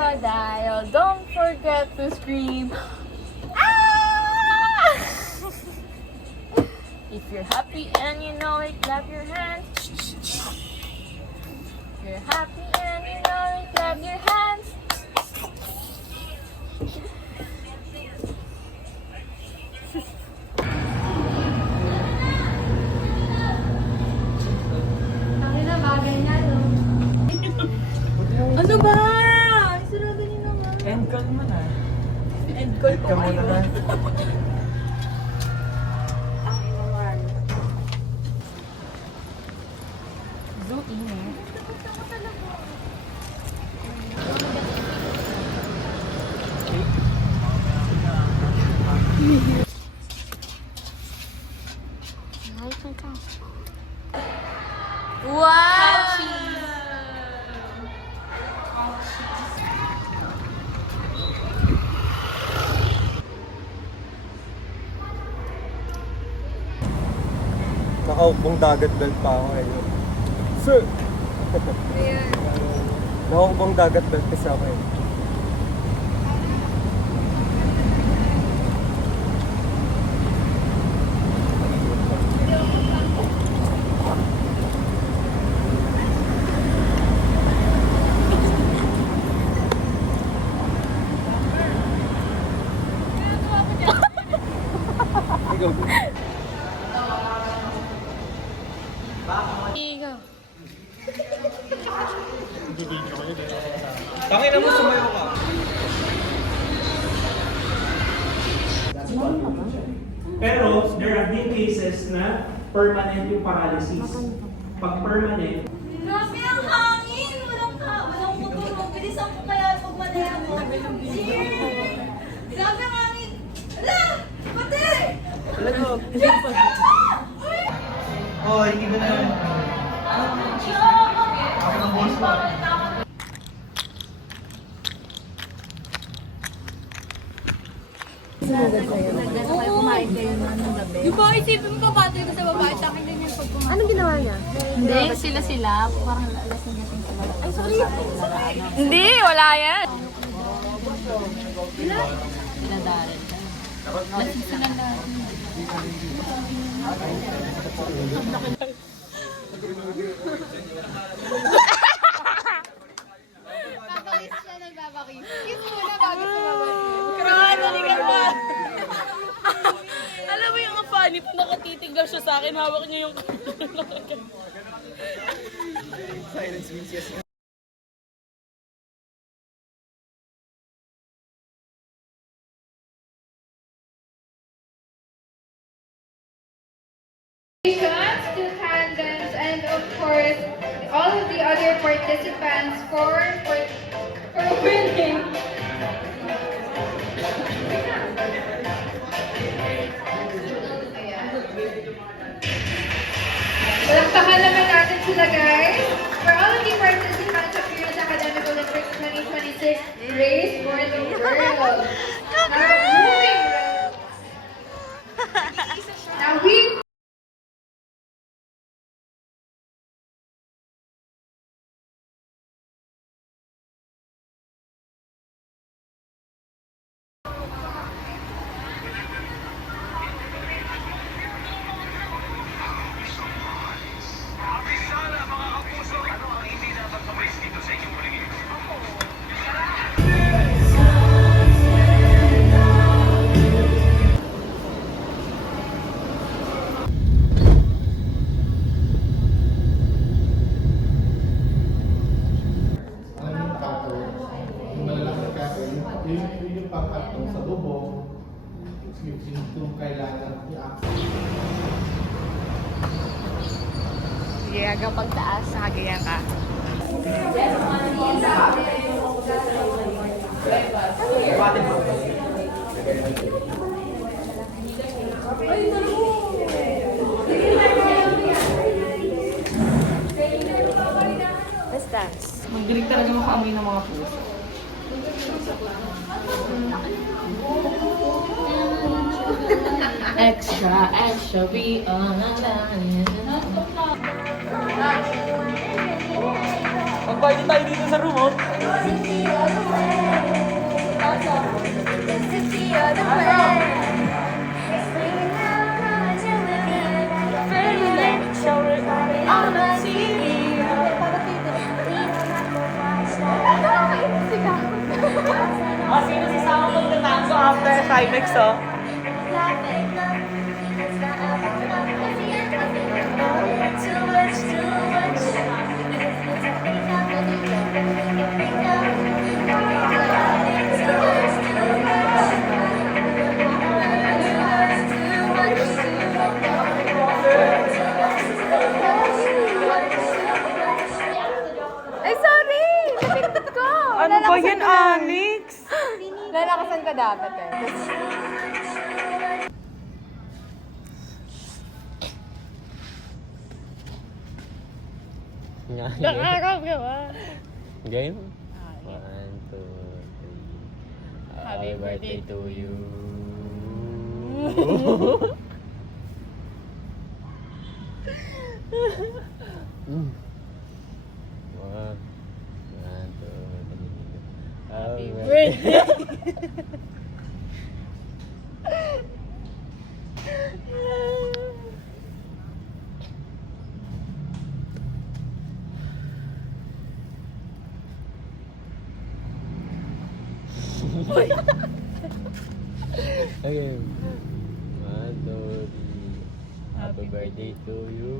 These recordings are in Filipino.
crocodile. Don't forget to scream. Ah! If you're happy and you know it, clap your hands. If you're happy and you know it, clap your hands. Ano ba? Sarado niyo naman. End call mo na. End call End call mo na. Zoo in. Wow! Nakaupong dagat belt pa ako ngayon. Sir! Nakaupong dagat belt kasi ako ngayon. Ikaw. Tangin na mo, sumayo ka. Pero there have been cases na permanent yung paralysis. Pag permanent, Grabe ang hangin! Walang motor. Mabilisan ko kaya pag manaya mo. Cheers! Grabe ang hangin! Ala! Pati! Cheers ka ba? Oh, hindi ba na? Di ba isipin mo ba ko sa babae? Sa akin din yan pag kumain. Anong ginawa niya? Hindi, sila. Parang lasing-lasing sila. Ay, sorry. Hindi, wala yan. Sila Darren. Lasing sila Darren. Papalis siya nagbabakis. Kiss muna bago sumabay. Grabe, naligan mo. Alam mo yung funny pa nakatitinggal siya sa akin, hawak niya yung Silence means yes. To tandems and of course all of the other participants for winning. Palakpakan naman natin sila guys. For all of the participants of Phoenix Academic Olympics 2026 Race for the World. Now we yung pangkatong sa bubong, yung kailangan i-access. Sige, hanggang pagtaas, hagayan ka. Let's dance. Magaling talaga makaamoy ng mga puso. Extra, extra, be on a line. Party tayo dito sa room, oh. Sino sasama magtatanso after Cymex, oh? Ay, sorry! Napindot ko! Ano ba yan, Alex? Lalakasan ka dapat eh. Nakakarap ka ba? Game? 1, 2, 3. Happy birthday to you. One, 2, 3. Happy birthday. Okay. 1, 2, 3. Happy birthday to you.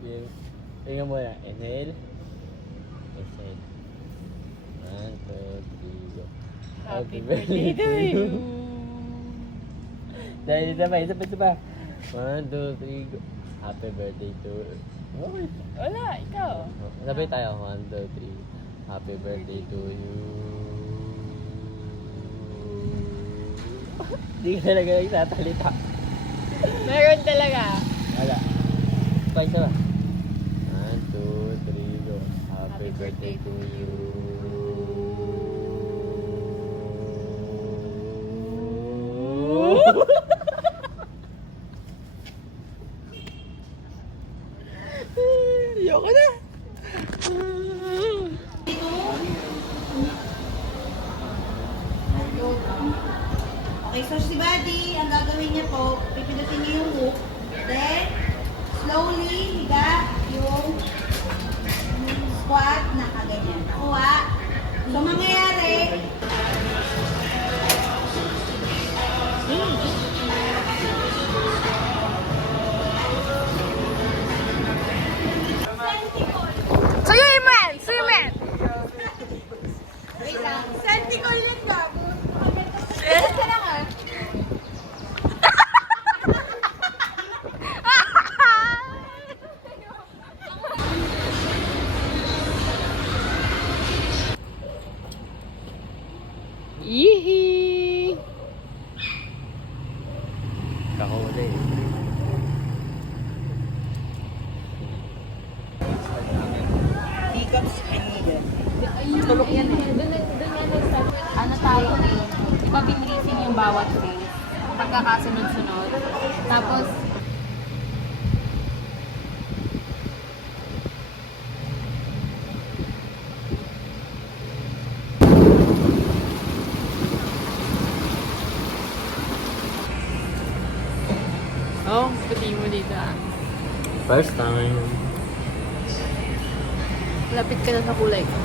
Okay. Tingnan mo na. Inhale. Exhale. 1, 2, 3, go. Happy birthday to you. Dahil isa pa. 1, 2, 3, go. Happy birthday to you. Okay. Wala, ikaw. Sabay tayo. 1, 2, 3. Happy birthday to you. Hindi ka talaga nagsasalita. Meron talaga. Wala. Pa isa ba? 1, 2, 3, go. Happy birthday to you. Ayoko na. Okay, so si Buddy, ang gagawin niya po, pipindutin niyo yung hook. Then, slowly, higa yung squat na kaganyan. Kuha. So, mangyayari, Suyuin mo yan! Suyuin mo yan! sentical lang gago. Yee! Kakahuli. Tulok yan eh. Doon yan nag-start. Ano tayo eh. Di ba binriefing yung bawat phase? Pagkakasunod-sunod. Tapos, Oh, puti mo dito ah. First time. Lapit ka na sa kulay ko.